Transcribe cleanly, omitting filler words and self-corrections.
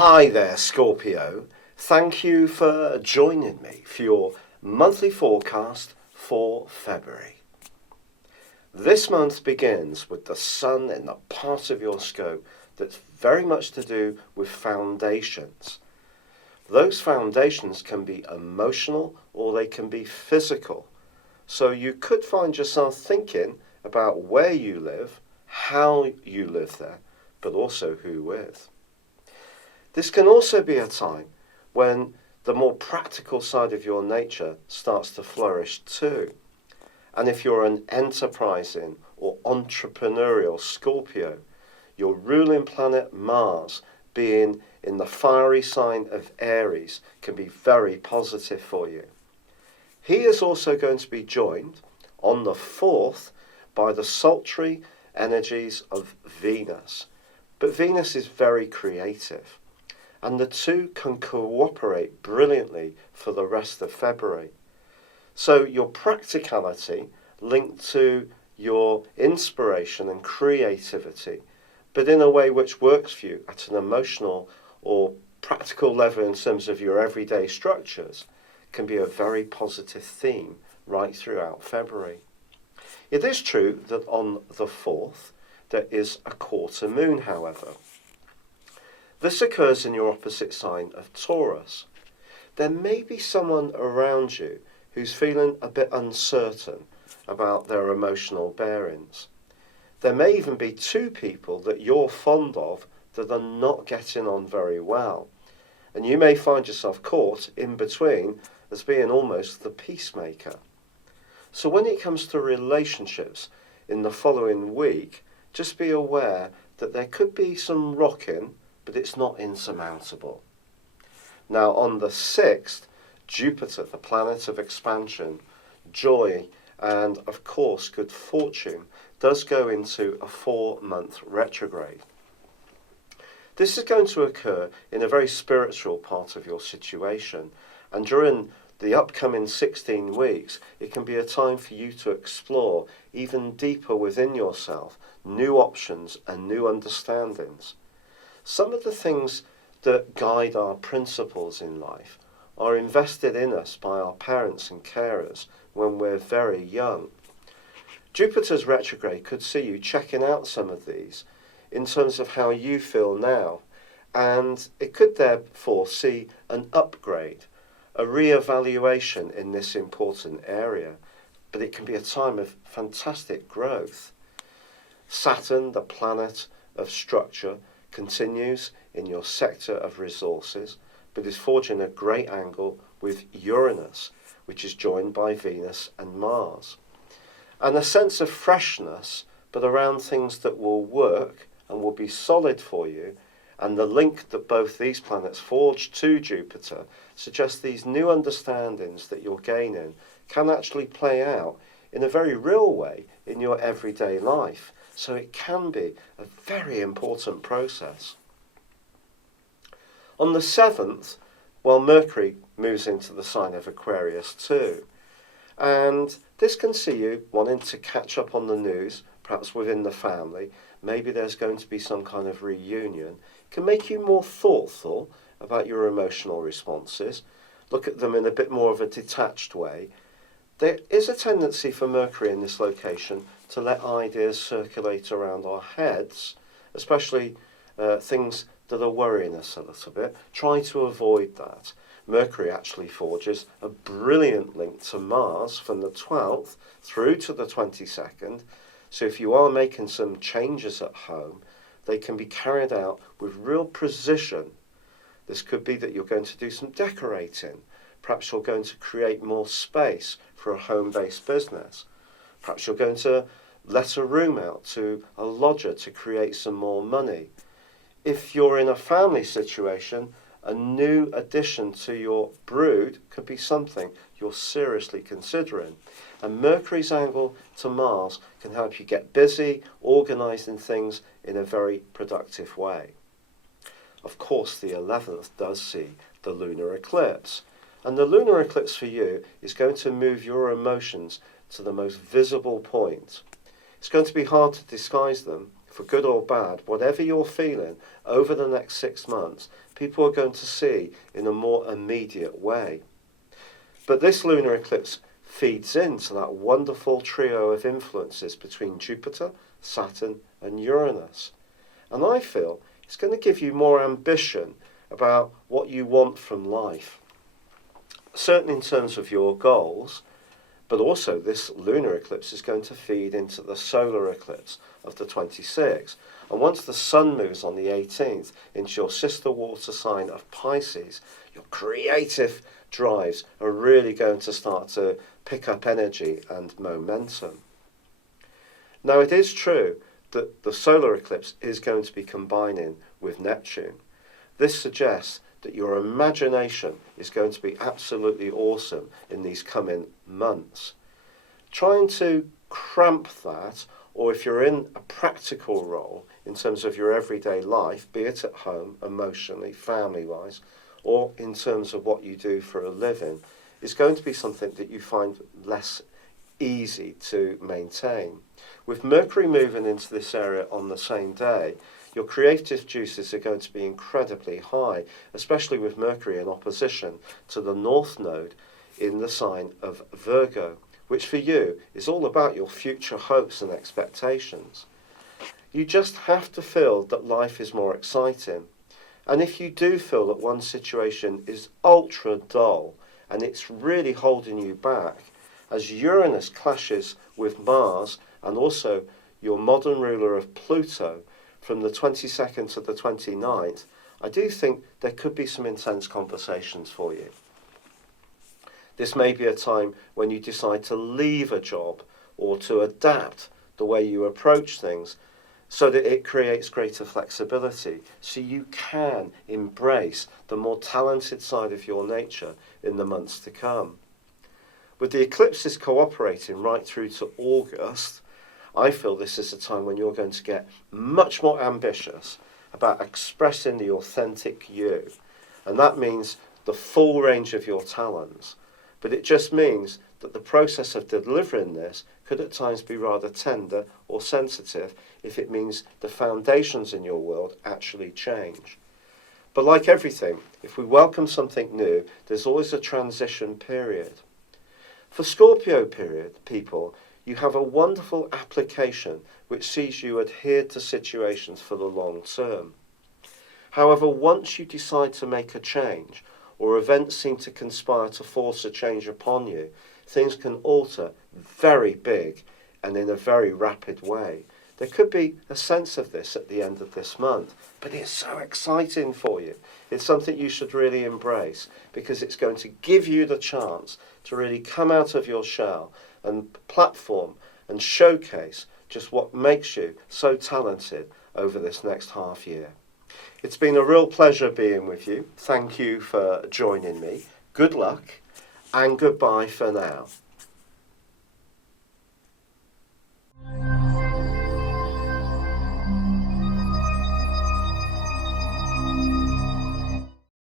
Hi there, Scorpio. Thank you for joining me for your monthly forecast for February. This month begins with the sun in the part of your scope that's very much to do with foundations. Those foundations can be emotional or they can be physical. So you could find yourself thinking about where you live, how you live there, but also who with. This can also be a time when the more practical side of your nature starts to flourish too. And if you're an enterprising or entrepreneurial Scorpio, your ruling planet Mars being in the fiery sign of Aries can be very positive for you. He is also going to be joined on the 4th by the sultry energies of Venus. But Venus is very creative, and the two can cooperate brilliantly for the rest of February. So your practicality linked to your inspiration and creativity, but in a way which works for you at an emotional or practical level in terms of your everyday structures, can be a very positive theme right throughout February. It is true that on the 4th there is a quarter moon, however. This occurs in your opposite sign of Taurus. There may be someone around you who's feeling a bit uncertain about their emotional bearings. There may even be two people that you're fond of that are not getting on very well. And you may find yourself caught in between as being almost the peacemaker. So when it comes to relationships in the following week, just be aware that there could be some rocking, but it's not insurmountable. Now on the 6th, Jupiter, the planet of expansion, joy, and of course good fortune, does go into a 4-month retrograde. This is going to occur in a very spiritual part of your situation, and during the upcoming 16 weeks, it can be a time for you to explore even deeper within yourself new options and new understandings. Some of the things that guide our principles in life are invested in us by our parents and carers when we're very young. Jupiter's retrograde could see you checking out some of these in terms of how you feel now, and it could therefore see an upgrade, a re-evaluation in this important area, but it can be a time of fantastic growth. Saturn, the planet of structure, continues in your sector of resources, but is forging a great angle with Uranus, which is joined by Venus and Mars. And a sense of freshness, but around things that will work and will be solid for you, and the link that both these planets forge to Jupiter suggests these new understandings that you're gaining can actually play out in a very real way in your everyday life. So it can be a very important process. On the 7th, Mercury moves into the sign of Aquarius too. And this can see you wanting to catch up on the news, perhaps within the family. Maybe there's going to be some kind of reunion. It can make you more thoughtful about your emotional responses. Look at them in a bit more of a detached way. There is a tendency for Mercury in this location to let ideas circulate around our heads, especially things that are worrying us a little bit. Try to avoid that. Mercury actually forges a brilliant link to Mars from the 12th through to the 22nd. So if you are making some changes at home, they can be carried out with real precision. This could be that you're going to do some decorating. Perhaps you're going to create more space for a home-based business. Perhaps you're going to let a room out to a lodger to create some more money. If you're in a family situation, a new addition to your brood could be something you're seriously considering. And Mercury's angle to Mars can help you get busy, organising things in a very productive way. Of course, the 11th does see the lunar eclipse. And the lunar eclipse for you is going to move your emotions to the most visible point. It's going to be hard to disguise them, for good or bad, whatever you're feeling over the next 6 months, people are going to see in a more immediate way. But this lunar eclipse feeds into that wonderful trio of influences between Jupiter, Saturn and Uranus. And I feel it's going to give you more ambition about what you want from life. Certainly in terms of your goals, but also this lunar eclipse is going to feed into the solar eclipse of the 26th. And once the sun moves on the 18th into your sister water sign of Pisces, your creative drives are really going to start to pick up energy and momentum. Now it is true that the solar eclipse is going to be combining with Neptune. This suggests that your imagination is going to be absolutely awesome in these coming months. Trying to cramp that, or if you're in a practical role in terms of your everyday life, be it at home, emotionally, family-wise, or in terms of what you do for a living, is going to be something that you find less easy to maintain. With Mercury moving into this area on the same day, your creative juices are going to be incredibly high, especially with Mercury in opposition to the North Node in the sign of Virgo, which for you is all about your future hopes and expectations. You just have to feel that life is more exciting. And if you do feel that one situation is ultra dull and it's really holding you back, as Uranus clashes with Mars and also your modern ruler of Pluto from the 22nd to the 29th, I do think there could be some intense conversations for you. This may be a time when you decide to leave a job or to adapt the way you approach things so that it creates greater flexibility, so you can embrace the more talented side of your nature in the months to come. With the eclipses cooperating right through to August, I feel this is a time when you're going to get much more ambitious about expressing the authentic you. And that means the full range of your talents. But it just means that the process of delivering this could at times be rather tender or sensitive if it means the foundations in your world actually change. But like everything, if we welcome something new, there's always a transition period. For Scorpio period people, you have a wonderful application which sees you adhere to situations for the long term. However, once you decide to make a change, or events seem to conspire to force a change upon you, things can alter very big and in a very rapid way. There could be a sense of this at the end of this month, but it's so exciting for you. It's something you should really embrace because it's going to give you the chance to really come out of your shell and platform and showcase just what makes you so talented over this next half year. It's been a real pleasure being with you. Thank you for joining me. Good luck and goodbye for now.